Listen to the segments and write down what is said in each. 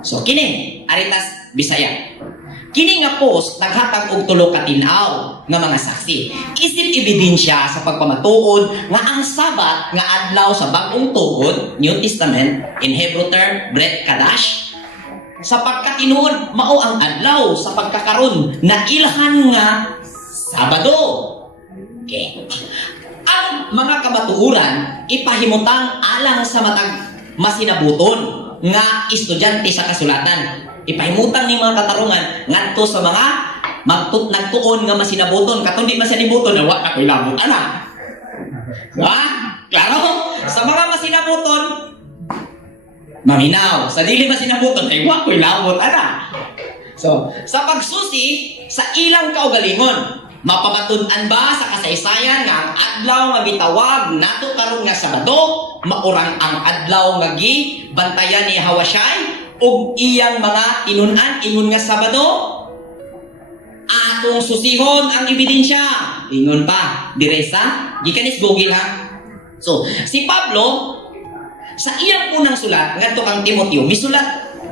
So kini aritas Bisaya. Kini nga post naghatag og tulo ka tin-aw nga mga saksi. Isip ebidensya sa pagpamatuod nga ang Sabat nga adlaw sa Bagong Tuod, New Testament, in Hebrew term, Brit Kadash, sa pagkatinuod mao ang adlaw sa pagkakaron na ilhan nga Sabado. Okay. Ang mga kamatuoran ipahimutang alang sa matag masinabuton nga estudyante sa kasulatan. Ipahimutang ni mga katarungan ngadto sa mga nagtuon nga masinabuton katong di masinabuton na wa ako'y labot ana. Ha? Klaro? Sa mga masinabuton maminaw, sa dili masinabuton ay wa ako'y labot ana. So, sa pagsusi sa ilang kaugalingon, mapamatun-an ba sa kasaysayan nga ang adlaw nga gitawag nato karon nga Sabado maurang ang adlaw nga gibantayan ni Hawashay ug iyang mga tinun-an ingon nga Sabado? Atong susihon ang ebidensya. Ingon pa, dire sa gikanis Google ha. So, si Pablo sa iyang unang sulat ngadto kang Timoteo, misulat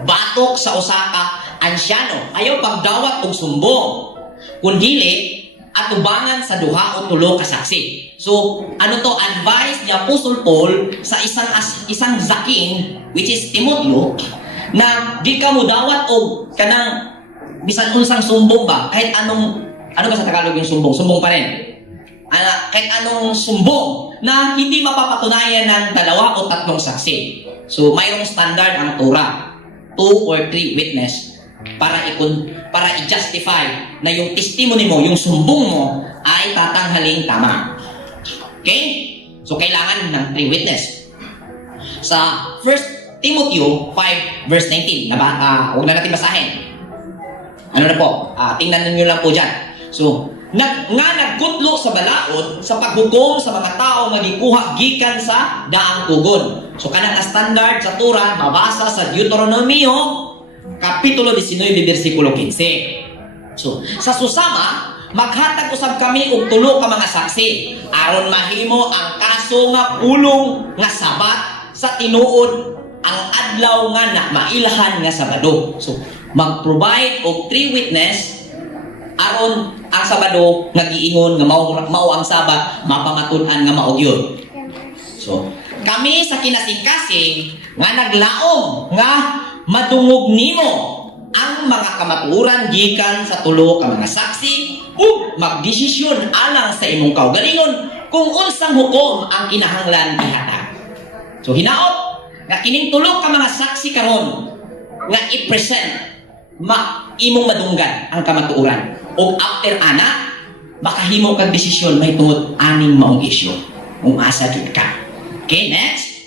batok sa usa ka ansyano, ayaw pagdawat og sumbong. Kundili atubangan sa duha o tulo ka saksi. So, ano to advice ni Apostol Paul sa isang zaking which is Timoteo na di ka mo dawat og kanang bisan unsang sumbong ba kahit anong ano ba sa Tagalog yung sumbong pa rin kahit anong sumbong na hindi mapapatunayan ng dalawa o tatlong saksi. So mayroong standard ang Torah, 2 or 3 witness para i-justify na yung testimony mo, yung sumbong mo ay tatanghaling tama. Okay? So kailangan ng 3 witness. Sa 1 Timoteo 5 verse 19. Huwag na natin basahin. Ano na po? Tingnan niyo lang po dyan. So, nagkutlo sa balaod sa paghukom sa mga tao nga gikuha gikan sa daang tugon. So, kanang standard sa Torah, mabasa sa Deuteronomio, Kapitulo 19, versikulo 15. So, sa susama, maghatag usab kami og tulo ka mga saksi aron mahimo ang kaso nga pulong nga Sabat sa tinuod ang adlaw nga na mailhan nga Sabado. So, mag-provide og 3 witness aron ang Sabado nga giingon nga mao ang Sabat mapamatud-an nga mao gyud. So, kami sa kinasing-kasing nga naglaom nga madungog nimo ang mga kamatuoran gikan sa tulo ka mga saksi ug magdesisyon alang sa imong kaugalingon kung unsang hukom ang kinahanglan ihatag. So, hinaot nga kining tulo ka mga saksi karon nga i-present imong madunggan ang kamatuoran o after ana makahimo kag desisyon may tungod aning maong isyu kung asa jud ka. Okay, next.